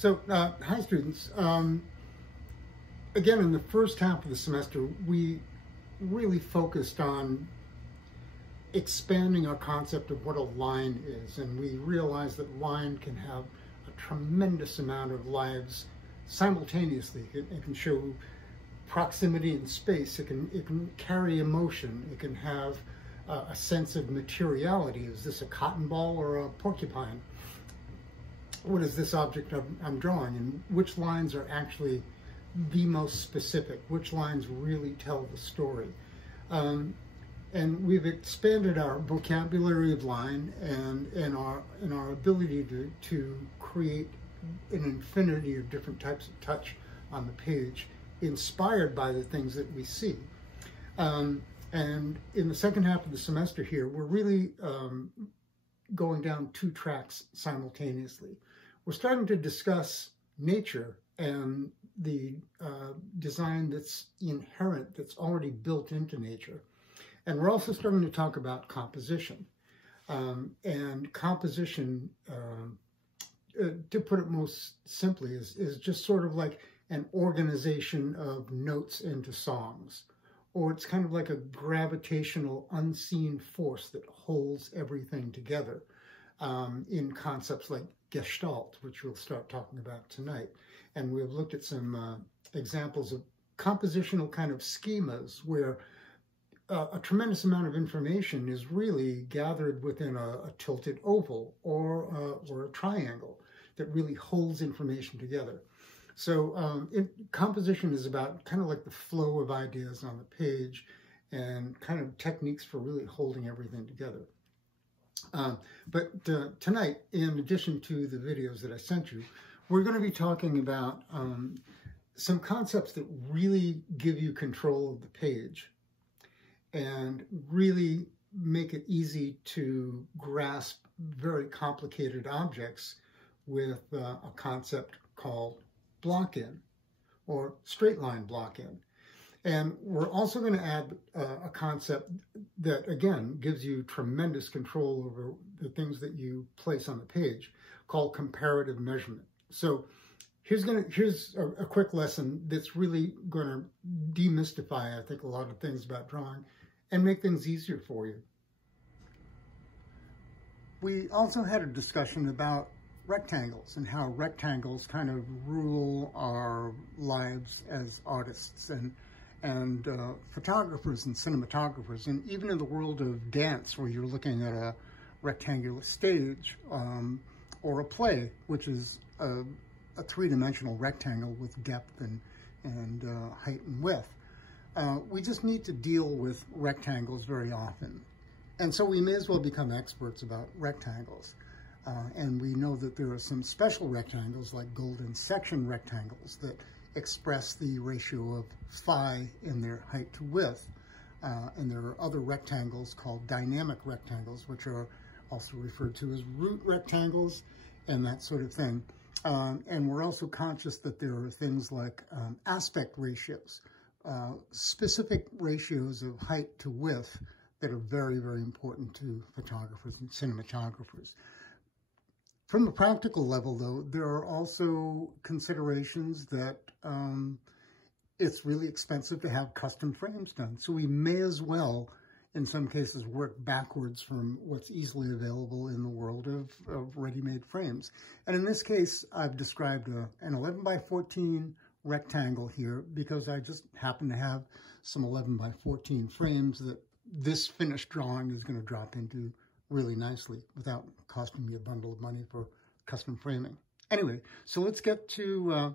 Hi students. Again, in the first half of the semester, we really focused on expanding our concept of what a line is, and we realized that line can have a tremendous amount of lives simultaneously. It can show proximity in space, it can carry emotion, it can have a sense of materiality. Is this a cotton ball or a porcupine? What is this object I'm drawing, and which lines are actually the most specific, which lines really tell the story. And we've expanded our vocabulary of line and our ability to create an infinity of different types of touch on the page, inspired by the things that we see. And in the second half of the semester here, we're really going down two tracks simultaneously. We're starting to discuss nature and the design that's inherent, that's already built into nature. And we're also starting to talk about composition. And composition, to put it most simply, is just sort of like an organization of notes into songs. Or it's kind of like a gravitational unseen force that holds everything together in concepts like Gestalt, which we'll start talking about tonight. And we've looked at some examples of compositional kind of schemas where a tremendous amount of information is really gathered within a tilted oval or a triangle that really holds information together. So composition is about kind of like the flow of ideas on the page and kind of techniques for really holding everything together. But tonight, in addition to the videos that I sent you, we're going to be talking about some concepts that really give you control of the page and really make it easy to grasp very complicated objects with a concept called block-in or straight line block-in. And we're also going to add a concept that, again, gives you tremendous control over the things that you place on the page, called comparative measurement. So here's a quick lesson that's really going to demystify, I think, a lot of things about drawing and make things easier for you. We also had a discussion about rectangles and how rectangles kind of rule our lives as artists and photographers and cinematographers, and even in the world of dance, where you're looking at a rectangular stage or a play, which is a three-dimensional rectangle with depth and height and width. We just need to deal with rectangles very often. And so we may as well become experts about rectangles. And we know that there are some special rectangles, like golden section rectangles, that express the ratio of phi in their height to width. And there are other rectangles called dynamic rectangles, which are also referred to as root rectangles and that sort of thing. And we're also conscious that there are things like aspect ratios, specific ratios of height to width that are very, very important to photographers and cinematographers. From a practical level, though, there are also considerations that it's really expensive to have custom frames done. So we may as well, in some cases, work backwards from what's easily available in the world of ready-made frames. And in this case, I've described an 11 by 14 rectangle here because I just happen to have some 11 by 14 frames that this finished drawing is going to drop into really nicely without costing me a bundle of money for custom framing. Anyway, so let's get to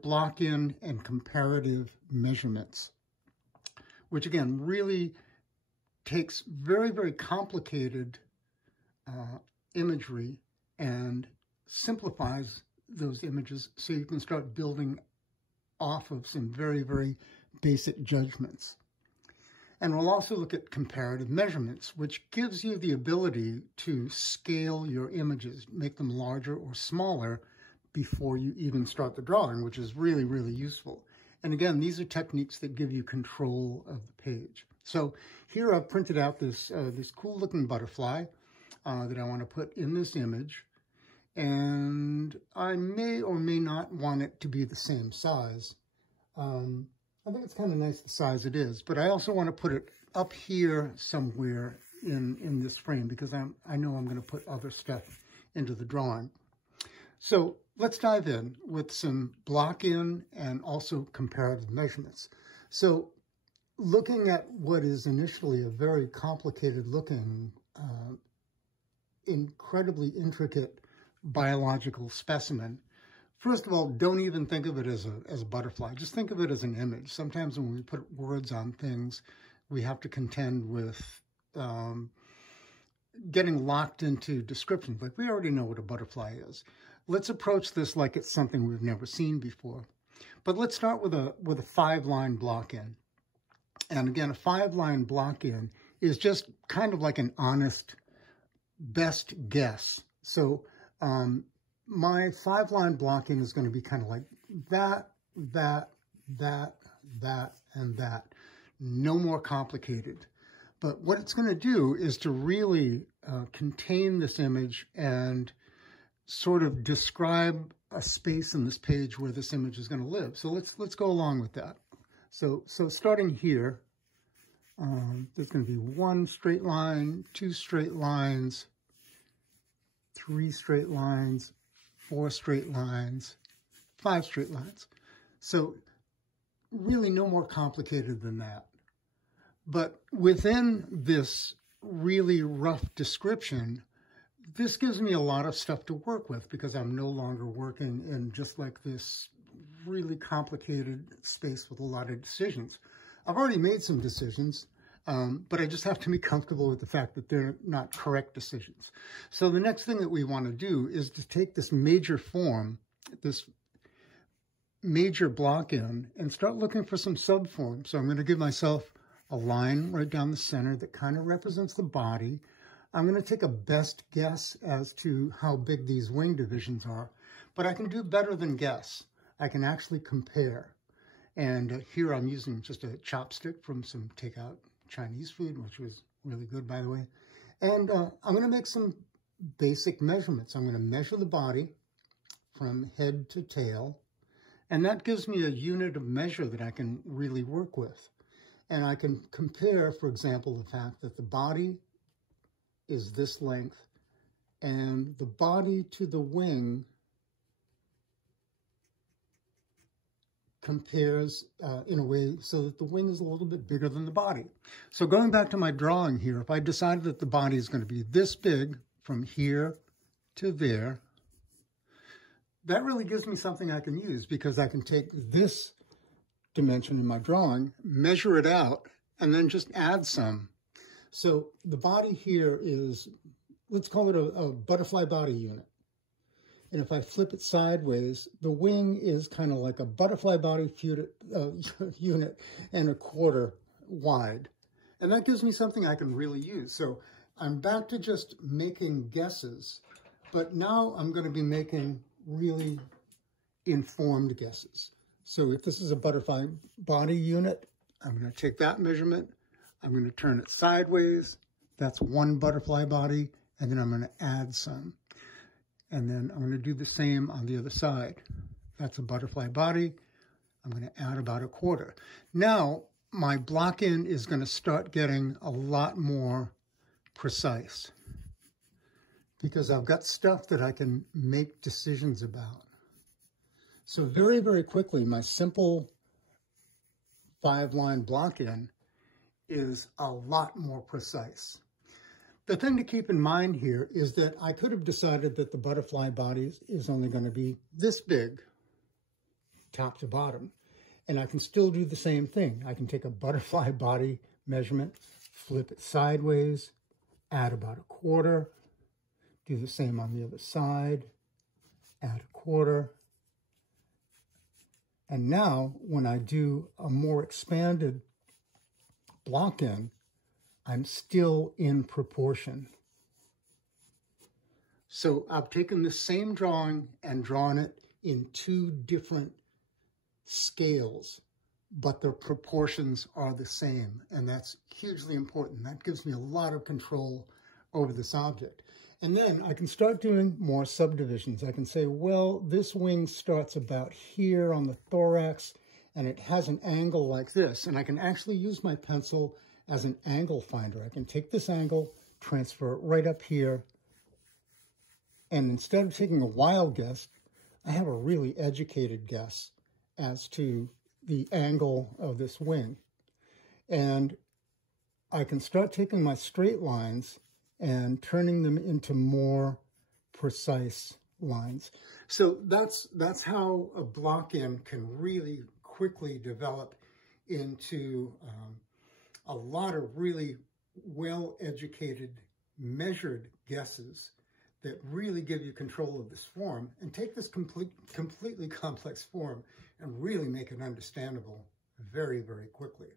block-in and comparative measurements, which again really takes very, very complicated imagery and simplifies those images so you can start building off of some very, very basic judgments. And we'll also look at comparative measurements, which gives you the ability to scale your images, make them larger or smaller before you even start the drawing, which is really, really useful. And again, these are techniques that give you control of the page. So here I've printed out this cool looking butterfly that I want to put in this image. And I may or may not want it to be the same size. I think it's kind of nice the size it is, but I also want to put it up here somewhere in this frame because I know I'm going to put other stuff into the drawing. So let's dive in with some block in and also comparative measurements. So looking at what is initially a very complicated looking, incredibly intricate biological specimen, first of all, don't even think of it as a butterfly. Just think of it as an image. Sometimes when we put words on things, we have to contend with getting locked into descriptions. Like, we already know what a butterfly is. Let's approach this like it's something we've never seen before. But let's start with a 5-line block-in. And again, a 5-line block-in is just kind of like an honest best guess. So my 5-line block-in is going to be kind of like that, that, and that. No more complicated. But what it's going to do is to really contain this image and sort of describe a space in this page where this image is going to live. So let's go along with that. So starting here, there's going to be 1 straight line, 2 straight lines, 3 straight lines, 4 straight lines, 5 straight lines. So really no more complicated than that. But within this really rough description, this gives me a lot of stuff to work with because I'm no longer working in just like this really complicated space with a lot of decisions. I've already made some decisions, but I just have to be comfortable with the fact that they're not correct decisions. So the next thing that we want to do is to take this major form, this major block in, and start looking for some subforms. So I'm going to give myself a line right down the center that kind of represents the body. I'm going to take a best guess as to how big these wing divisions are, but I can do better than guess. I can actually compare. And here I'm using just a chopstick from some takeout Chinese food, which was really good, by the way. And I'm going to make some basic measurements. I'm going to measure the body from head to tail, and that gives me a unit of measure that I can really work with. And I can compare, for example, the fact that the body is this length and the body to the wing compares in a way so that the wing is a little bit bigger than the body. So going back to my drawing here, if I decide that the body is going to be this big from here to there, that really gives me something I can use because I can take this dimension in my drawing, measure it out, and then just add some. So the body here is, let's call it a butterfly body unit. And if I flip it sideways, the wing is kind of like a butterfly body unit and a quarter wide. And that gives me something I can really use. So I'm back to just making guesses, but now I'm going to be making really informed guesses. So if this is a butterfly body unit, I'm going to take that measurement, I'm going to turn it sideways, that's 1 butterfly body, and then I'm going to add some. And then I'm going to do the same on the other side. That's a butterfly body, I'm going to add about a quarter. Now, my block-in is going to start getting a lot more precise because I've got stuff that I can make decisions about. So very, very quickly, my simple 5-line block-in is a lot more precise. The thing to keep in mind here is that I could have decided that the butterfly body is only going to be this big, top to bottom, and I can still do the same thing. I can take a butterfly body measurement, flip it sideways, add about a quarter, do the same on the other side, add a quarter. And now, when I do a more expanded block-in, I'm still in proportion. So I've taken the same drawing and drawn it in 2 different scales, but the proportions are the same. And that's hugely important. That gives me a lot of control over this object. And then I can start doing more subdivisions. I can say, well, this wing starts about here on the thorax, and it has an angle like this. And I can actually use my pencil as an angle finder. I can take this angle, transfer it right up here, and instead of taking a wild guess, I have a really educated guess as to the angle of this wing. And I can start taking my straight lines and turning them into more precise lines. So that's how a block-in can really quickly develop into a lot of really well-educated, measured guesses that really give you control of this form and take this completely complex form and really make it understandable very, very quickly.